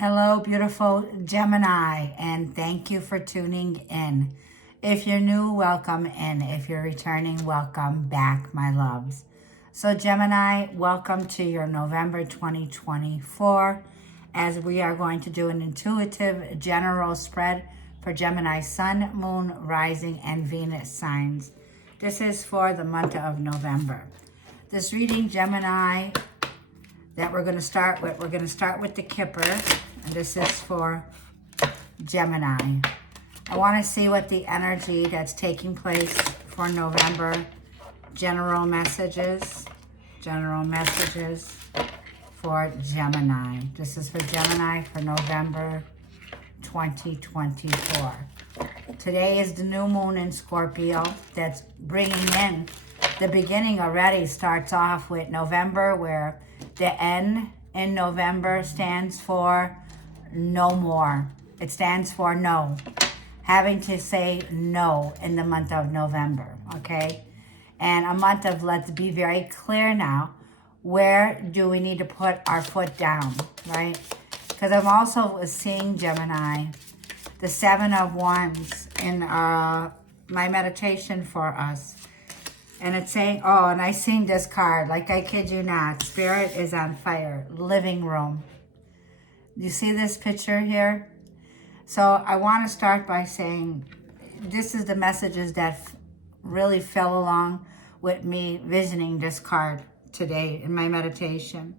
Hello, beautiful Gemini, and thank you for tuning in. If you're new, welcome in. If you're returning, welcome back, my loves. So, Gemini, welcome to your November 2024, as we are going to do an intuitive general spread for Gemini Sun, Moon, Rising, and Venus signs. This is for the month of November. This reading, Gemini, that we're going to start with the Kipper, and this is for Gemini. I want to see what the energy that's taking place for November, general messages for Gemini. This is for Gemini for November 2024. Today is the new moon in Scorpio that's bringing in the beginning already. Starts off with November, where the N in November stands for no more. It stands for no. Having to say no in the month of November, okay? And a month of let's be very clear now. Where do we need to put our foot down, right? Because I'm also seeing, Gemini, the Seven of Wands in my meditation for us. And it's saying, oh, and I seen this card, like I kid you not, Spirit is on fire, living room. You see this picture here? So I want to start by saying, this is the messages that really fell along with me visioning this card today in my meditation.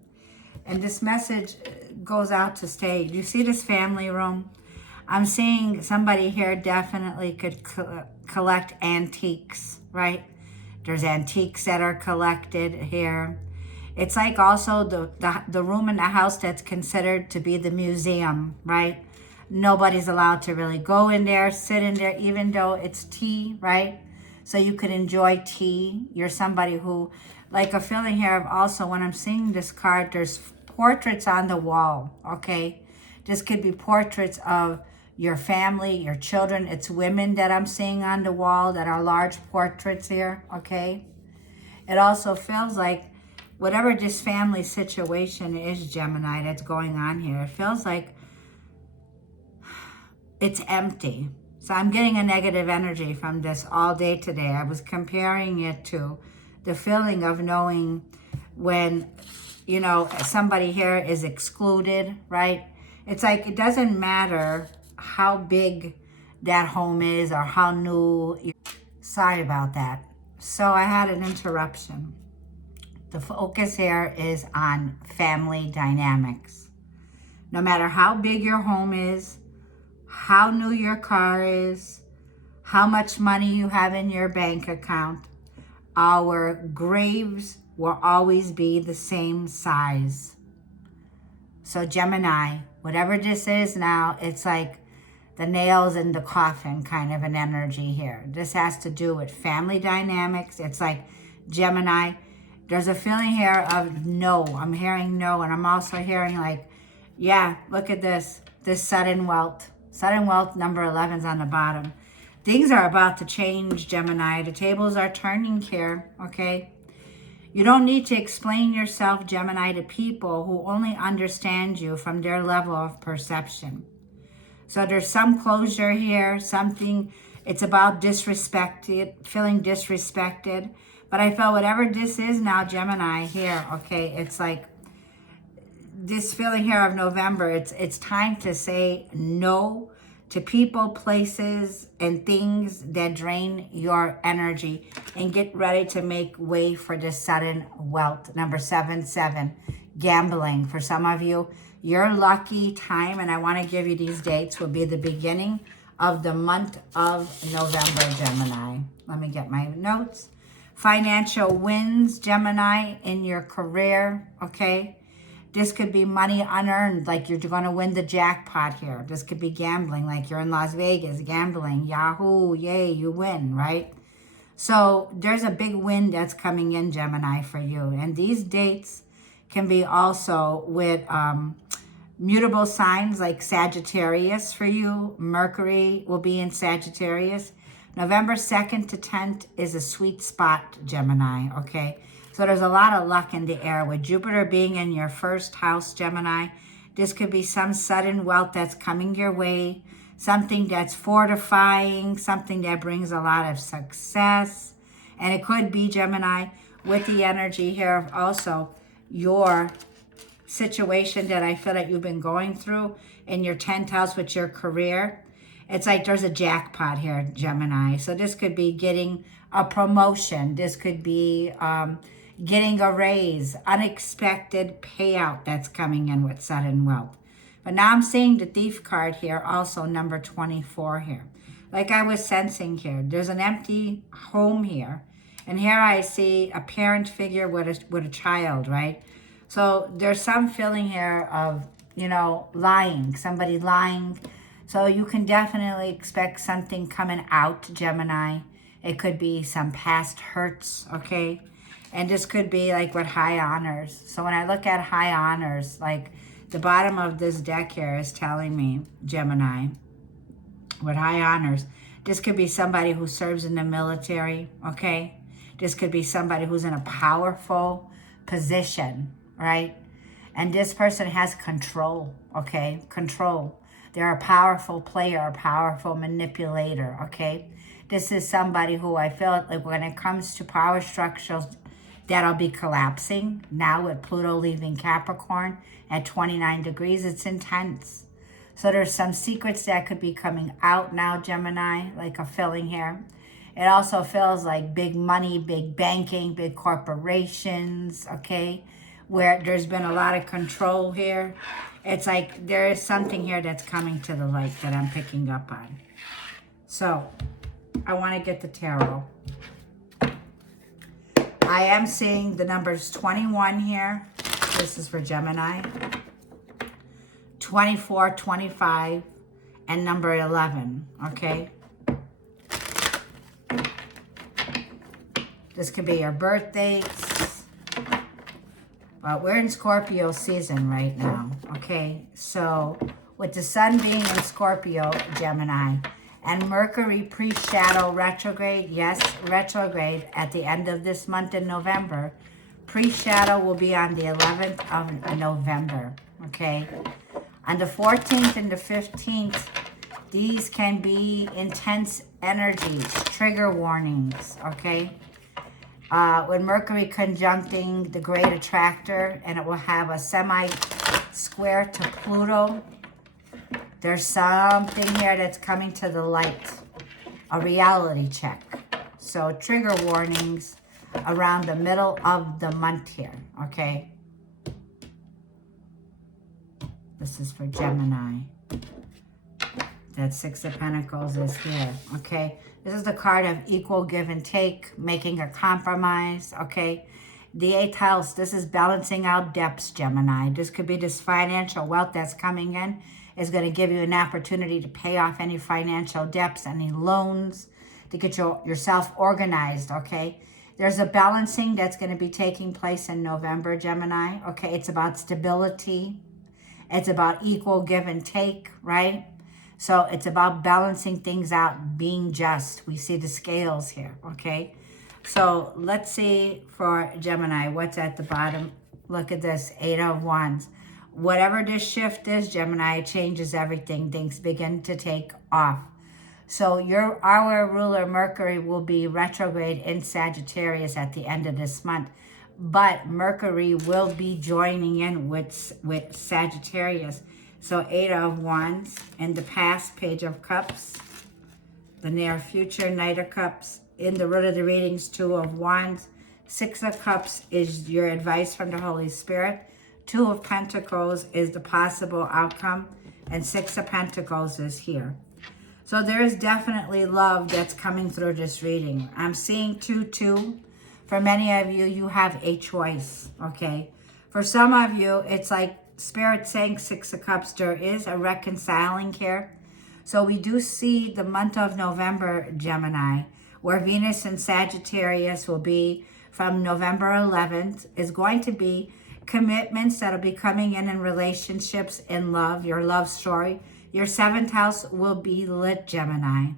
And this message goes out to stay. Do you see this family room? I'm seeing somebody here definitely could collect antiques, right? There's antiques that are collected here. It's like also the room in the house that's considered to be the museum, right? Nobody's allowed to really go in there, sit in there, even though it's tea, right? So you could enjoy tea. You're somebody who, like a feeling here of also when I'm seeing this card, there's portraits on the wall, okay? This could be portraits of your family, your children. It's women that I'm seeing on the wall that are large portraits here, okay? It also feels like whatever this family situation is, Gemini, that's going on here, it feels like it's empty. So I'm getting a negative energy from this all day today. I was comparing it to the feeling of knowing when, you know, somebody here is excluded, right? It's like it doesn't matter how big that home is or how new. Sorry about that. So I had an interruption. The focus here is on family dynamics. No matter how big your home is, how new your car is, how much money you have in your bank account, our graves will always be the same size. So Gemini, whatever this is now, it's like the nails in the coffin kind of an energy here. This has to do with family dynamics. It's like Gemini, there's a feeling here of no. I'm hearing no, and I'm also hearing like, yeah, look at this sudden wealth. Sudden wealth, number 11's on the bottom. Things are about to change, Gemini. The tables are turning here, okay? You don't need to explain yourself, Gemini, to people who only understand you from their level of perception. So there's some closure here, something, it's about disrespected, feeling disrespected. But I felt whatever this is now, Gemini, here, okay, it's like this feeling here of November, it's time to say no to people, places, and things that drain your energy and get ready to make way for this sudden wealth. Number 77, gambling. For some of you, your lucky time, and I want to give you these dates, will be the beginning of the month of November, Gemini. Let me get my notes. Financial wins, Gemini, in your career, okay? This could be money unearned, like you're going to win the jackpot here. This could be gambling, like you're in Las Vegas, gambling, Yahoo, yay, you win, right? So there's a big win that's coming in, Gemini, for you. And these dates can be also with mutable signs like Sagittarius for you. Mercury will be in Sagittarius. November 2nd to 10th is a sweet spot, Gemini, okay? So there's a lot of luck in the air with Jupiter being in your first house, Gemini. This could be some sudden wealth that's coming your way, something that's fortifying, something that brings a lot of success. And it could be, Gemini, with the energy here of also your situation that I feel that you've been going through in your 10th house with your career. It's like there's a jackpot here, Gemini. So this could be getting a promotion. This could be getting a raise, unexpected payout that's coming in with sudden wealth. But now I'm seeing the Thief card here, also number 24 here. Like I was sensing here, there's an empty home here. And here I see a parent figure with a child, right? So there's some feeling here of, you know, lying, somebody lying. So you can definitely expect something coming out, Gemini. It could be some past hurts, okay? And this could be like with high honors. So when I look at high honors, like the bottom of this deck here is telling me, Gemini, with high honors, this could be somebody who serves in the military, okay? This could be somebody who's in a powerful position, right? And this person has control, okay? Control. They're a powerful player, a powerful manipulator, okay? This is somebody who I feel like when it comes to power structures, that'll be collapsing. Now with Pluto leaving Capricorn at 29 degrees, it's intense. So there's some secrets that could be coming out now, Gemini, like a feeling here. It also feels like big money, big banking, big corporations, okay, where there's been a lot of control here. It's like there is something here that's coming to the light that I'm picking up on. So I want to get the tarot. I am seeing the numbers 21 here. This is for Gemini. 24, 25, and number 11, okay? This could be your birthdays. Well, we're in Scorpio season right now, okay? So with the sun being in Scorpio, Gemini, and Mercury pre-shadow retrograde, yes, retrograde at the end of this month in November. Pre-shadow will be on the 11th of November, okay? On the 14th and the 15th, these can be intense energies, trigger warnings, okay? With Mercury conjuncting the great attractor, and it will have a semi-square to Pluto. There's something here that's coming to the light, a reality check. So trigger warnings around the middle of the month here, okay? This is for Gemini. That Six of Pentacles is here, okay? This is the card of equal give and take, making a compromise, okay? The 8th house, this is balancing out debts, Gemini. This could be this financial wealth that's coming in. Is going to give you an opportunity to pay off any financial debts, any loans, to get yourself organized, okay? There's a balancing that's going to be taking place in November, Gemini, okay? It's about stability. It's about equal give and take, right? So it's about balancing things out, being just. We see the scales here, okay? So let's see for Gemini, what's at the bottom. Look at this, 8 of Wands. Whatever this shift is, Gemini, it changes everything. Things begin to take off. So our ruler Mercury will be retrograde in Sagittarius at the end of this month. But Mercury will be joining in with Sagittarius. So 8 of Wands in the past, Page of Cups. The near future, Knight of Cups. In the root of the readings, 2 of Wands. 6 of Cups is your advice from the Holy Spirit. 2 of Pentacles is the possible outcome, and 6 of Pentacles is here. So there is definitely love that's coming through this reading. I'm seeing 2-2. For many of you, you have a choice, okay? For some of you, it's like Spirit saying 6 of Cups. There is a reconciling here. So we do see the month of November, Gemini, where Venus in Sagittarius will be from November 11th, is going to be commitments that'll be coming in relationships, in love, your love story. Your 7th house will be lit, Gemini.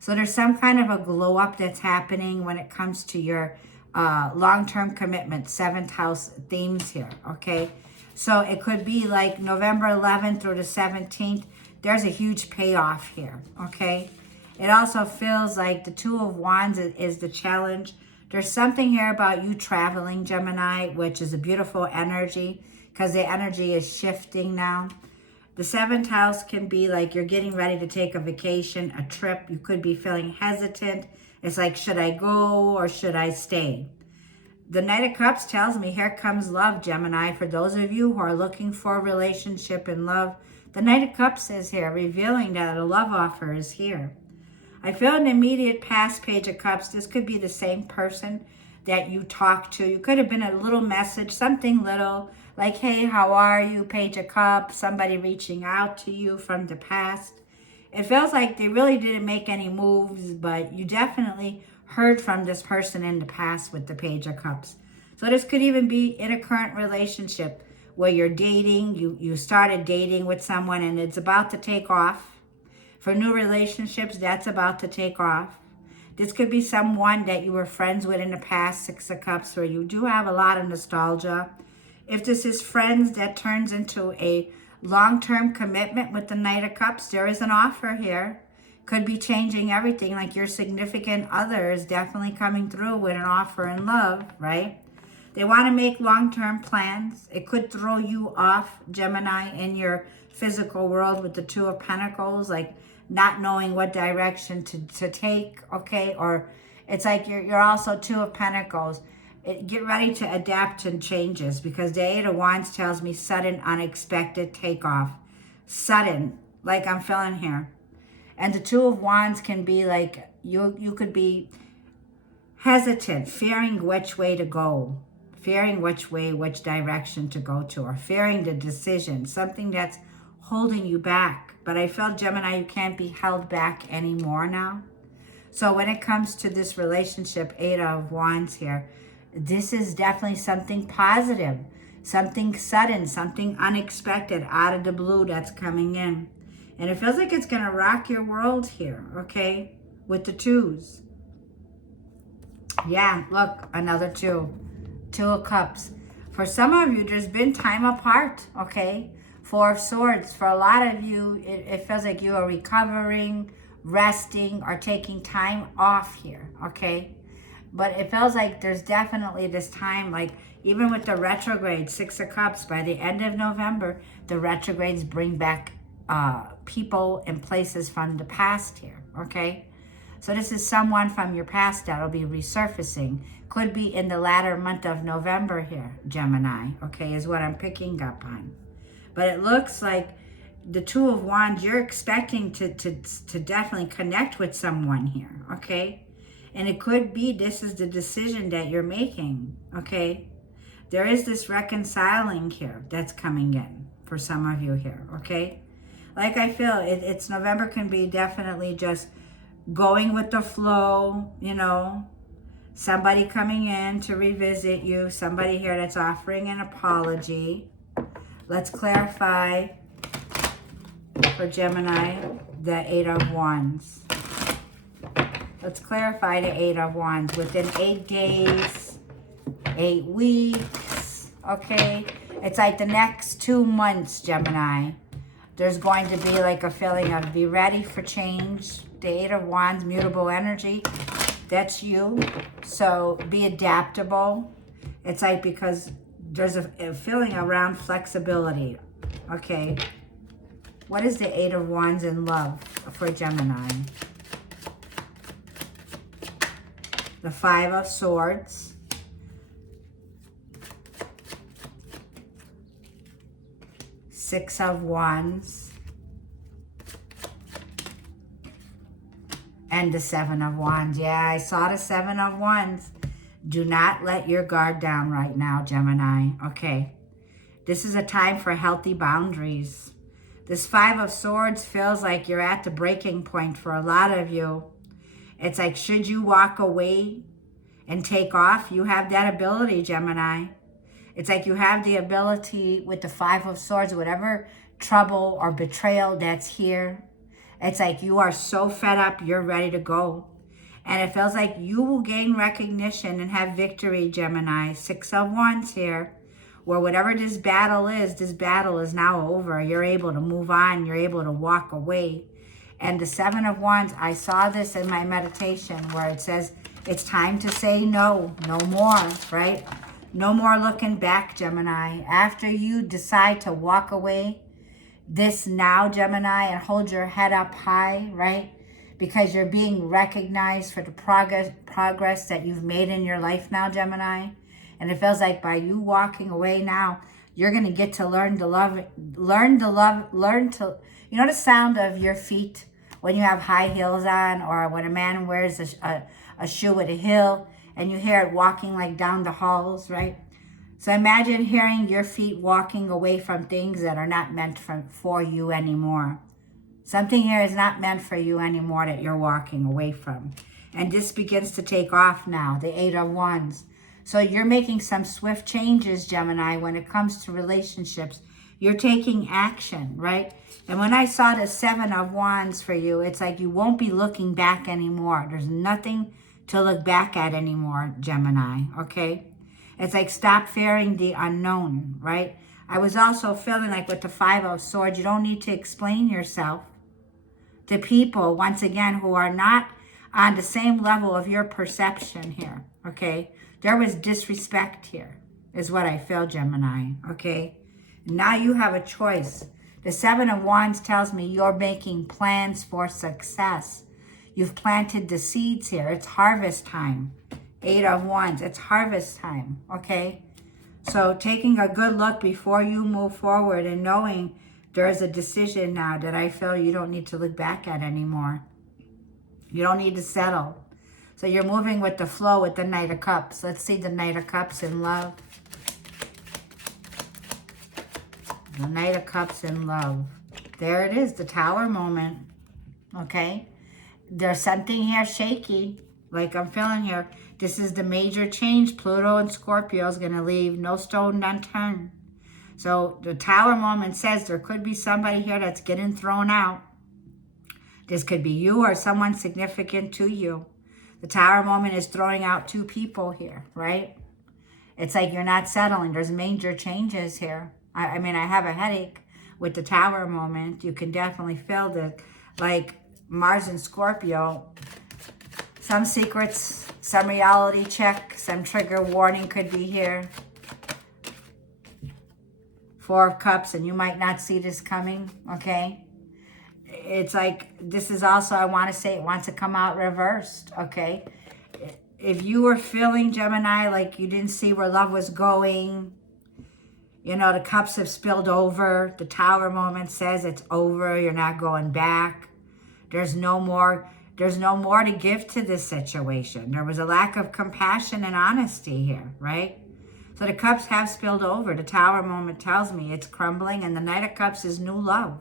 So there's some kind of a glow up that's happening when it comes to your long-term commitment, 7th house themes here, okay? So it could be like November 11th through the 17th. There's a huge payoff here, okay? It also feels like the Two of Wands is the challenge. There's something here about you traveling, Gemini, which is a beautiful energy because the energy is shifting now. The 7th house can be like you're getting ready to take a vacation, a trip. You could be feeling hesitant. It's like, should I go or should I stay? The Knight of Cups tells me here comes love, Gemini. For those of you who are looking for a relationship and love, the Knight of Cups is here, revealing that a love offer is here. I feel an immediate past, Page of Cups. This could be the same person that you talked to. You could have been a little message, something little, like, hey, how are you, Page of Cups? Somebody reaching out to you from the past. It feels like they really didn't make any moves, but you definitely heard from this person in the past with the Page of Cups. So this could even be in a current relationship where you're dating, you started dating with someone and it's about to take off. For new relationships, that's about to take off. This could be someone that you were friends with in the past, Six of Cups, where you do have a lot of nostalgia. If this is friends that turns into a long-term commitment with the Knight of Cups, there is an offer here. Could be changing everything, like your significant other is definitely coming through with an offer in love, right? They want to make long-term plans. It could throw you off, Gemini, in your physical world with the Two of Pentacles, like not knowing what direction to take, okay? Or it's like you're also Two of Pentacles. Get ready to adapt to changes because the Eight of Wands tells me sudden, unexpected takeoff. Sudden, like I'm feeling here. And the Two of Wands can be like, you could be hesitant, fearing which way to go, fearing which direction to go to, or fearing the decision, something that's holding you back. But I felt, Gemini, you can't be held back anymore now. So when it comes to this relationship, Eight of Wands here, this is definitely something positive, something sudden, something unexpected, out of the blue that's coming in. And it feels like it's going to rock your world here, okay, with the twos. Yeah, look, another two. Two of Cups. For some of you, there's been time apart, okay? Four of Swords. For a lot of you, it feels like you are recovering, resting, or taking time off here, okay? But it feels like there's definitely this time, like even with the retrograde, Six of Cups, by the end of November, the retrogrades bring back people and places from the past here, okay? So this is someone from your past that'll be resurfacing. Could be in the latter month of November here, Gemini, okay, is what I'm picking up on. But it looks like the Two of Wands, you're expecting to definitely connect with someone here, okay? And it could be this is the decision that you're making, okay? There is this reconciling here that's coming in for some of you here, okay? Like I feel, it's November can be definitely just going with the flow, you know, somebody coming in to revisit you, somebody here that's offering an apology. Let's clarify for Gemini, the Eight of Wands. Let's clarify the Eight of Wands. Within 8 days, 8 weeks, okay? It's like the next 2 months, Gemini. There's going to be like a feeling of be ready for change. The Eight of Wands, mutable energy. That's you. So be adaptable. It's like because there's a feeling around flexibility. Okay. What is the Eight of Wands in love for Gemini? The Five of Swords. Six of Wands. And the Seven of Wands. Yeah, I saw the Seven of Wands. Do not let your guard down right now, Gemini. Okay. This is a time for healthy boundaries. This Five of Swords feels like you're at the breaking point for a lot of you. It's like, should you walk away and take off? You have that ability, Gemini. It's like you have the ability with the Five of Swords, whatever trouble or betrayal that's here. It's like you are so fed up, you're ready to go. And it feels like you will gain recognition and have victory, Gemini. Six of Wands here. where whatever this battle is now over. You're able to move on. You're able to walk away. And the Seven of Wands, I saw this in my meditation where it says, it's time to say no, no more, right? No more looking back, Gemini. After you decide to walk away this now, Gemini, and hold your head up high, right? Because you're being recognized for the progress that you've made in your life now, Gemini. And it feels like by you walking away now, you're going to get to learn to love, you know the sound of your feet when you have high heels on, or when a man wears a shoe with a heel and you hear it walking like down the halls, right? So imagine hearing your feet walking away from things that are not meant for you anymore. Something here is not meant for you anymore that you're walking away from. And this begins to take off now, the Eight of Wands. So you're making some swift changes, Gemini, when it comes to relationships. You're taking action, right? And when I saw the Seven of Wands for you, it's like you won't be looking back anymore. There's nothing to look back at anymore, Gemini, okay? It's like stop fearing the unknown, right? I was also feeling like with the Five of Swords, you don't need to explain yourself to people, once again, who are not on the same level of your perception here, okay? There was disrespect here, is what I feel, Gemini, okay? Now you have a choice. The Seven of Wands tells me you're making plans for success. You've planted the seeds here. It's harvest time. Eight of Wands, it's harvest time, okay? So taking a good look before you move forward and knowing there is a decision now that I feel you don't need to look back at anymore. You don't need to settle. So you're moving with the flow with the Knight of Cups. Let's see the Knight of Cups in love. The Knight of Cups in love. There it is, the Tower moment, okay? There's something here shaky, like I'm feeling here. This is the major change. Pluto and Scorpio is going to leave no stone unturned. So the Tower moment says there could be somebody here that's getting thrown out. This could be you or someone significant to you. The Tower moment is throwing out two people here, right? It's like you're not settling. There's major changes here. I mean, I have a headache with the Tower moment. You can definitely feel the, like Mars and Scorpio, some secrets, some reality check, some trigger warning could be here. Four of Cups, and you might not see this coming, okay? It's like, this is also, I want to say, it wants to come out reversed, okay? If you were feeling, Gemini, like you didn't see where love was going, you know, the cups have spilled over. The Tower moment says it's over. You're not going back. There's no more to give to this situation. There was a lack of compassion and honesty here, right? So the cups have spilled over. The Tower moment tells me it's crumbling, and the Knight of Cups is new love.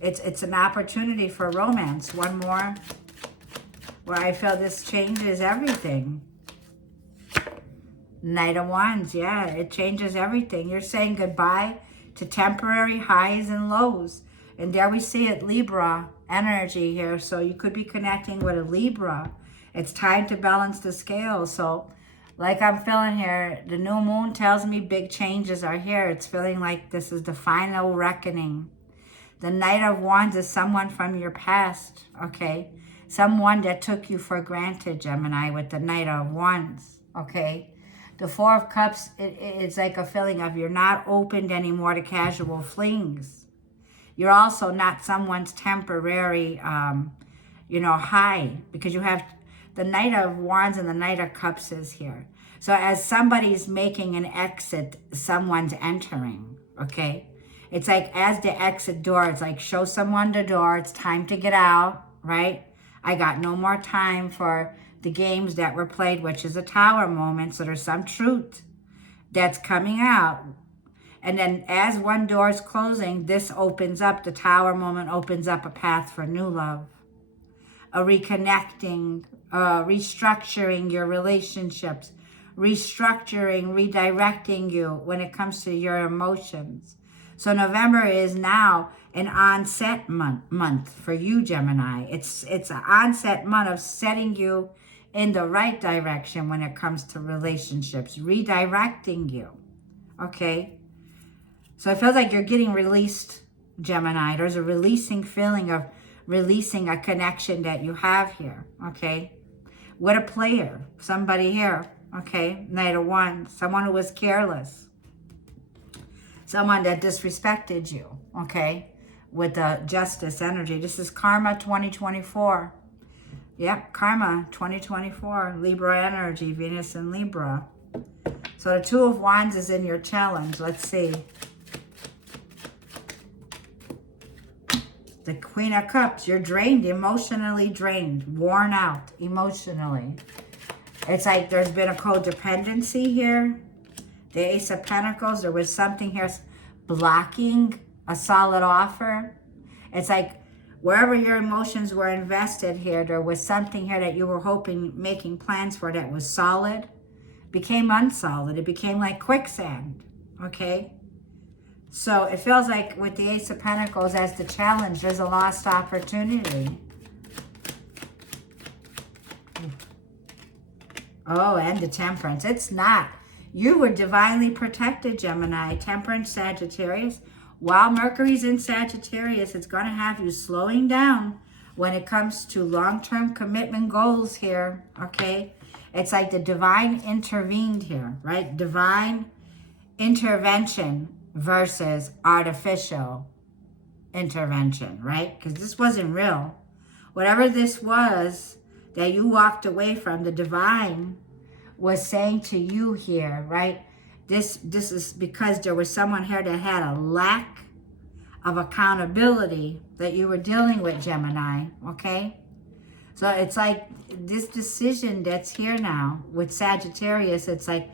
It's an opportunity for romance. One more, where I feel this changes everything. Knight of Wands, yeah, it changes everything. You're saying goodbye to temporary highs and lows. And there we see it, Libra energy here. So you could be connecting with a Libra. It's time to balance the scales. So like I'm feeling here, the new moon tells me big changes are here. It's feeling like this is the final reckoning. The Knight of Wands is someone from your past, okay? Someone that took you for granted, Gemini, with the Knight of Wands, okay? The Four of Cups, it's like a feeling of you're not opened anymore to casual flings. You're also not someone's temporary, high, because you have the Knight of Wands and the Knight of Cups is here. So as somebody's making an exit, someone's entering, okay? It's like as the exit door, it's like show someone the door. It's time to get out, right? I got no more time for the games that were played, which is a Tower moment. So there's some truth that's coming out. And then as one door is closing, this opens up, the Tower moment opens up a path for new love. A reconnecting, restructuring your relationships, restructuring, redirecting you when it comes to your emotions. So November is now an onset month for you, Gemini. It's an onset month of setting you in the right direction when it comes to relationships, redirecting you, okay? So it feels like you're getting released, Gemini. There's a releasing feeling of releasing a connection that you have here, okay? With a player, somebody here, okay? Knight of Wands, someone who was careless. Someone that disrespected you, okay? With the Justice energy. This is Karma 2024. Yep, Karma 2024. Libra energy, Venus and Libra. So the Two of Wands is in your challenge. Let's see. The Queen of Cups. You're drained, emotionally drained, worn out emotionally. It's like there's been a codependency here. The Ace of Pentacles, there was something here blocking a solid offer. It's like wherever your emotions were invested here, there was something here that you were hoping, making plans for that was solid, became unsolid. It became like quicksand, okay? So it feels like with the Ace of Pentacles as the challenge, there's a lost opportunity. Oh, and the Temperance. It's not. You were divinely protected, Gemini. Temperance, Sagittarius. While Mercury's in Sagittarius, it's going to have you slowing down when it comes to long-term commitment goals here, okay? It's like the divine intervened here, right? Divine intervention versus artificial intervention, right? Because this wasn't real. Whatever this was that you walked away from, the divine was saying to you here, right? This is because there was someone here that had a lack of accountability that you were dealing with, Gemini, okay? So it's like this decision that's here now with Sagittarius, it's like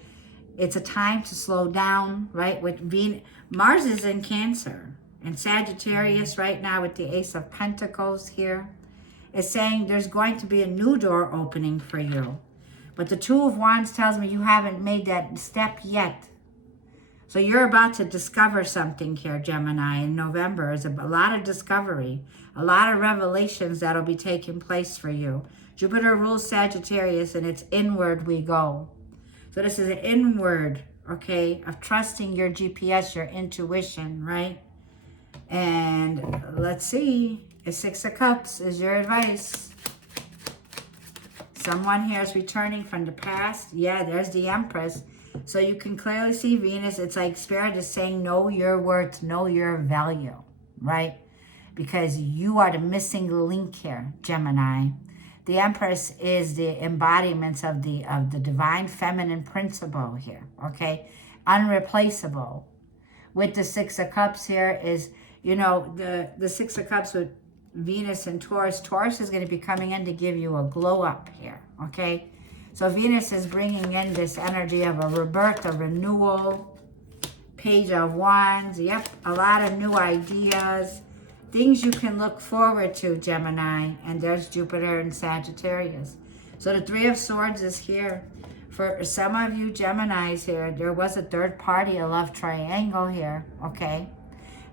it's a time to slow down, right? With Venus, Mars is in Cancer, and Sagittarius right now with the Ace of Pentacles here is saying there's going to be a new door opening for you. But the Two of Wands tells me you haven't made that step yet. So you're about to discover something here, Gemini, in November. Is a lot of discovery, a lot of revelations that'll be taking place for you. Jupiter rules Sagittarius, and it's inward we go. So this is an inward, okay, of trusting your GPS, your intuition, right? And let's see, a Six of Cups is your advice. Someone here is returning from the past. Yeah, there's the Empress. So you can clearly see Venus. It's like Spirit is saying, know your worth, know your value, right? Because you are the missing link here, Gemini. The Empress is the embodiment of the divine feminine principle here, okay? Unreplaceable. With the Six of Cups here is, you know, the Six of Cups with Venus and Taurus. Taurus is going to be coming in to give you a glow up here, okay? So Venus is bringing in this energy of a rebirth, a renewal. Page of Wands. Yep, a lot of new ideas. Things you can look forward to, Gemini. And there's Jupiter and Sagittarius. So the Three of Swords is here. For some of you Geminis here, there was a third party, a love triangle here, okay?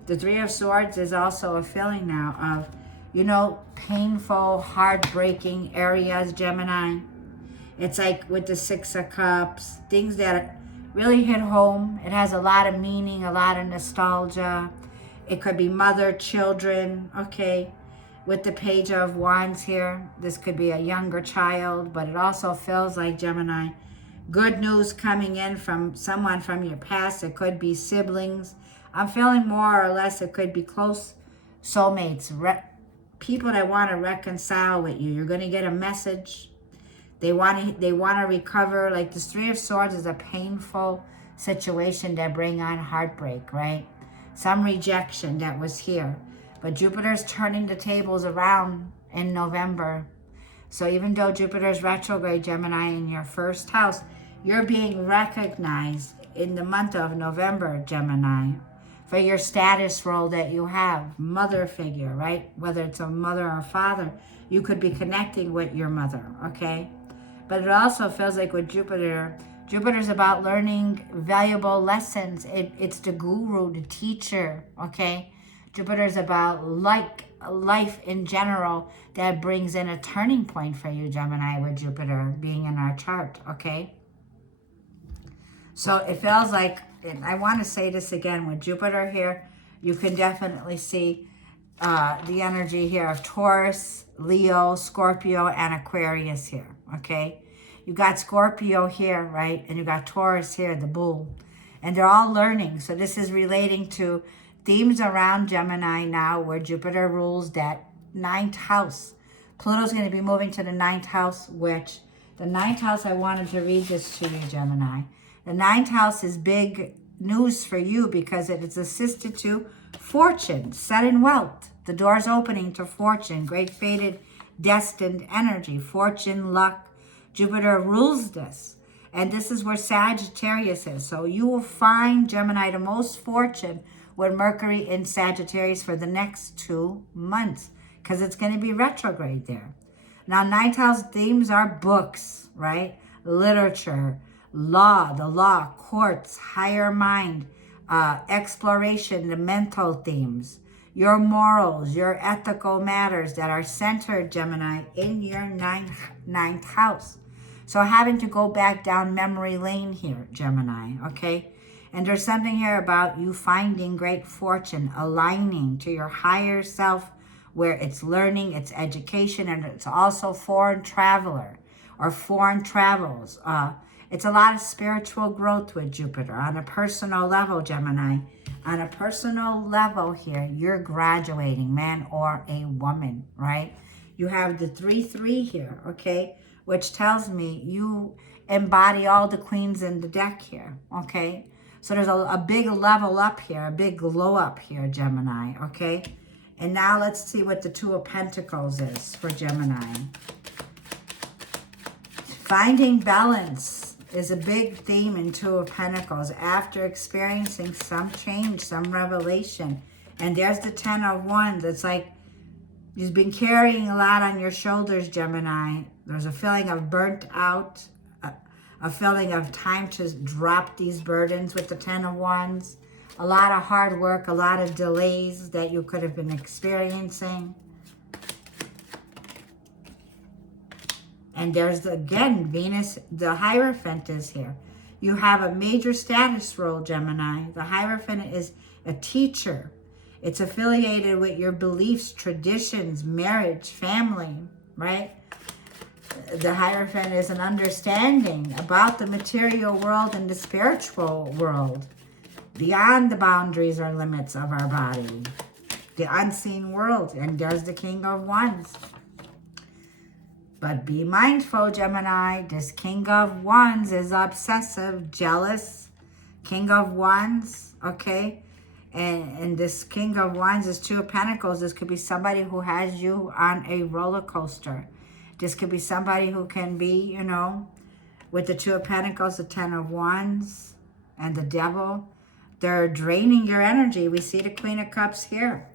The Three of Swords is also a feeling now of, you know, painful, heartbreaking areas, Gemini. It's like with the Six of Cups, things that really hit home. It has a lot of meaning, a lot of nostalgia. It could be mother, children, okay? With the Page of Wands here, this could be a younger child, but it also feels like, Gemini, good news coming in from someone from your past. It could be siblings. I'm feeling more or less it could be close soulmates, people that want to reconcile with you. You're going to get a message. They want to recover. Like this Three of Swords is a painful situation that bring on heartbreak, right? Some rejection that was here. But Jupiter's turning the tables around in November. So even though Jupiter's retrograde, Gemini, in your first house, you're being recognized in the month of November, Gemini, for your status role that you have, mother figure, right? Whether it's a mother or father, you could be connecting with your mother, okay? But it also feels like with Jupiter, Jupiter's about learning valuable lessons. It's the guru, the teacher, okay? Jupiter's about life in general that brings in a turning point for you, Gemini, with Jupiter being in our chart, okay? So it feels like and I want to say this again, with Jupiter here, you can definitely see the energy here of Taurus, Leo, Scorpio, and Aquarius here, okay? You got Scorpio here, right? And you got Taurus here, the bull. And they're all learning. So this is relating to themes around Gemini now, where Jupiter rules that 9th house. Pluto's going to be moving to the 9th house, which the 9th house, I wanted to read this to you, Gemini. The 9th house is big news for you because it is assisted to fortune, sudden wealth. The door's opening to fortune, great fated, destined energy, fortune, luck. Jupiter rules this. And this is where Sagittarius is. So you will find, Gemini, the most fortune with Mercury in Sagittarius for the next 2 months, because it's going to be retrograde there. Now, 9th house themes are books, right? Literature, law, the law, courts, higher mind, exploration, the mental themes, your morals, your ethical matters that are centered, Gemini, in your ninth house. So having to go back down memory lane here, Gemini, okay? And there's something here about you finding great fortune, aligning to your higher self, where it's learning, it's education, and it's also foreign traveler or foreign travels. It's a lot of spiritual growth with Jupiter on a personal level, Gemini. On a personal level here, you're graduating, man or a woman, right? You have the 3-3 here, okay? Which tells me you embody all the queens in the deck here, okay? So there's a big level up here, a big glow up here, Gemini, okay? And now let's see what the 2 of Pentacles is for Gemini. Finding balance is a big theme in 2 of Pentacles after experiencing some change, some revelation. And there's the 10 of Wands. It's like you've been carrying a lot on your shoulders, Gemini. There's a feeling of burnt out, a feeling of time to drop these burdens with the 10 of Wands. A lot of hard work, a lot of delays that you could have been experiencing. And there's, again, Venus, the Hierophant is here. You have a major status role, Gemini. The Hierophant is a teacher. It's affiliated with your beliefs, traditions, marriage, family, right? The Hierophant is an understanding about the material world and the spiritual world, beyond the boundaries or limits of our body, the unseen world. And there's the King of Wands. But be mindful, Gemini, this King of Wands is obsessive, jealous. King of Wands, okay? And this King of Wands is 2 of Pentacles. This could be somebody who has you on a roller coaster. This could be somebody who can be, you know, with the 2 of Pentacles, the 10 of Wands, and the Devil. They're draining your energy. We see the Queen of Cups here.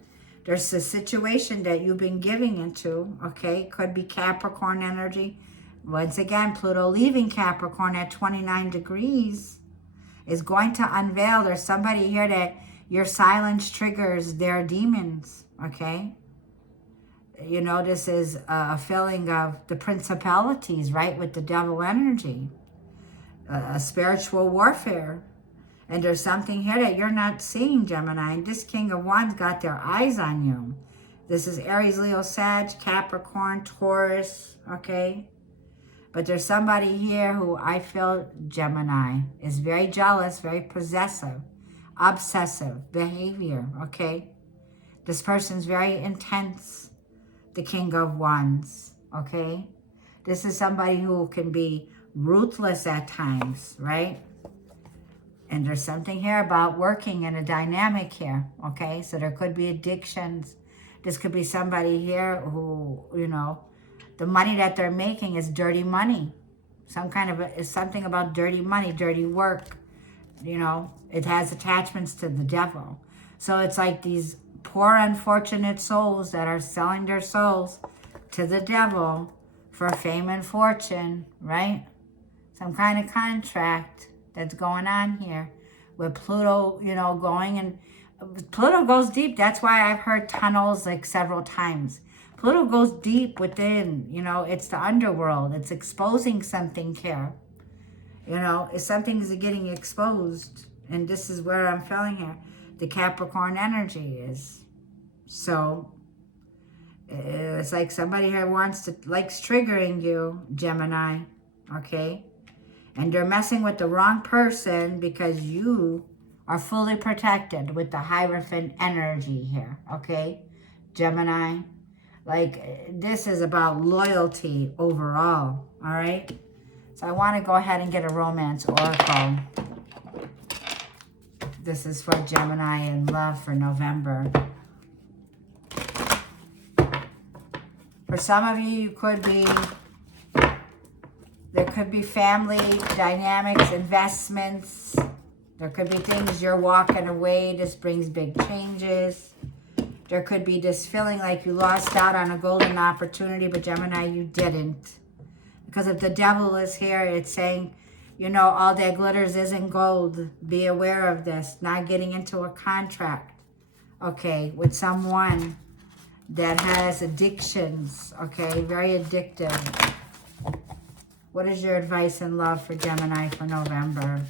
There's a situation that you've been giving into, okay? Could be Capricorn energy. Once again, Pluto leaving Capricorn at 29 degrees is going to unveil. There's somebody here that your silence triggers their demons, okay? You know, this is a feeling of the principalities, right? With the Devil energy. A spiritual warfare. And there's something here that you're not seeing, Gemini. And this King of Wands got their eyes on you. This is Aries, Leo, Sag, Capricorn, Taurus, okay? But there's somebody here who I feel, Gemini, is very jealous, very possessive, obsessive behavior, okay? This person's very intense, the King of Wands, okay? This is somebody who can be ruthless at times, right? And there's something here about working in a dynamic here, okay? So there could be addictions. This could be somebody here who, you know, the money that they're making is dirty money. Some kind of, it's something about dirty money, dirty work. You know, it has attachments to the devil. So it's like these poor, unfortunate souls that are selling their souls to the devil for fame and fortune, right? Some kind of contract that's going on here with Pluto, you know, going, and Pluto goes deep. That's why I've heard tunnels like several times. Pluto goes deep within, you know, it's the underworld. It's exposing something here. You know, if something's getting exposed, And this is where I'm feeling here. The Capricorn energy is. So it's like somebody here likes triggering you, Gemini. Okay? And they're messing with the wrong person because you are fully protected with the Hierophant energy here. Okay? Gemini. Like, this is about loyalty overall. All right? So I want to go ahead and get a romance oracle. This is for Gemini in love for November. For some of you, there could be family dynamics, investments. There could be things you're walking away. This brings big changes. There could be this feeling like you lost out on a golden opportunity, but Gemini, you didn't. Because if the devil is here, it's saying, you know, all that glitters isn't gold. Be aware of this. Not getting into a contract, okay, with someone that has addictions, okay, very addictive. What is your advice in love for Gemini for November?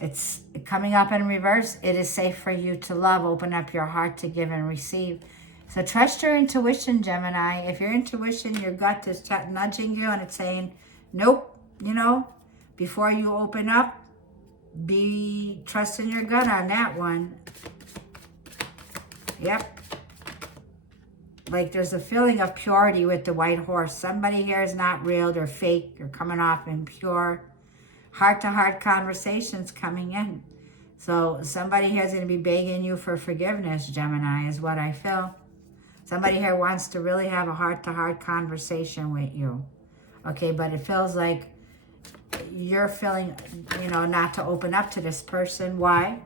It's coming up in reverse. It is safe for you to love. Open up your heart to give and receive. So trust your intuition, Gemini. If your intuition, your gut is nudging you and it's saying, nope, you know, before you open up, be trusting your gut on that one. Yep. Like there's a feeling of purity with the white horse. Somebody here is not real. They're fake. They're coming off impure. Heart-to-heart conversations coming in. So somebody here is going to be begging you for forgiveness, Gemini, is what I feel. Somebody here wants to really have a heart-to-heart conversation with you. Okay, but it feels like you're feeling, you know, not to open up to this person. Why?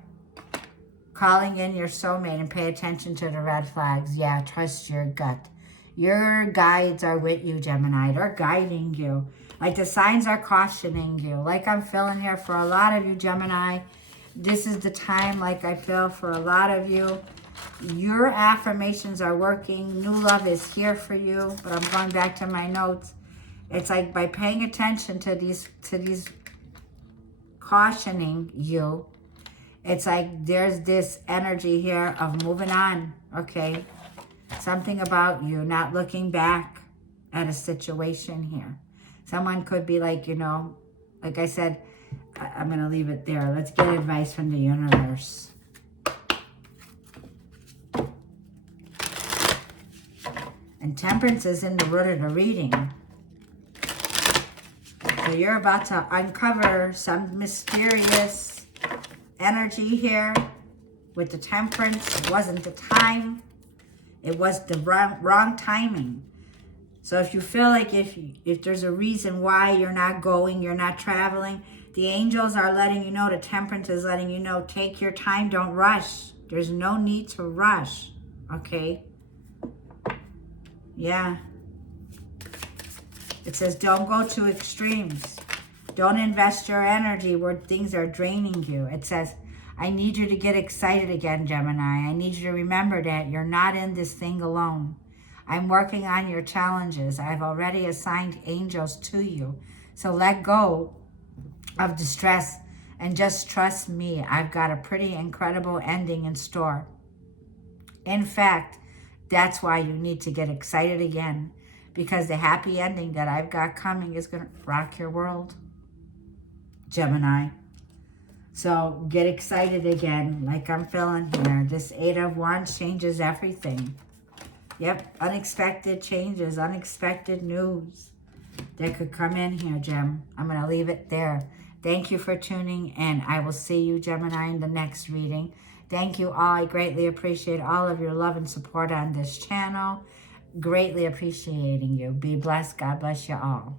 Calling in your soulmate and pay attention to the red flags. Yeah, trust your gut. Your guides are with you, Gemini. They're guiding you. Like the signs are cautioning you. Like I'm feeling here for a lot of you, Gemini. This is the time, like I feel for a lot of you. Your affirmations are working. New love is here for you. But I'm going back to my notes. It's like by paying attention to these cautioning you, it's like there's this energy here of moving on, okay? Something about you not looking back at a situation here. Someone could be like, you know, like I said, I'm going to leave it there. Let's get advice from the universe. And Temperance is in the root of the reading. So you're about to uncover some mysterious energy here with the Temperance. It wasn't the time. It was the wrong timing. So if you feel like if there's a reason why you're not going, you're not traveling, the angels are letting you know, the Temperance is letting you know, take your time, don't rush. There's no need to rush, okay? Yeah. It says don't go to extremes. Don't invest your energy where things are draining you. It says, I need you to get excited again, Gemini. I need you to remember that you're not in this thing alone. I'm working on your challenges. I've already assigned angels to you. So let go of distress and just trust me. I've got a pretty incredible ending in store. In fact, that's why you need to get excited again, because the happy ending that I've got coming is going to rock your world, Gemini. So get excited again, like I'm feeling here. This 8 of Wands changes everything. Yep, unexpected changes, unexpected news that could come in here, Gem. I'm going to leave it there. Thank you for tuning in. I will see you, Gemini, in the next reading. Thank you all. I greatly appreciate all of your love and support on this channel. Greatly appreciating you. Be blessed. God bless you all.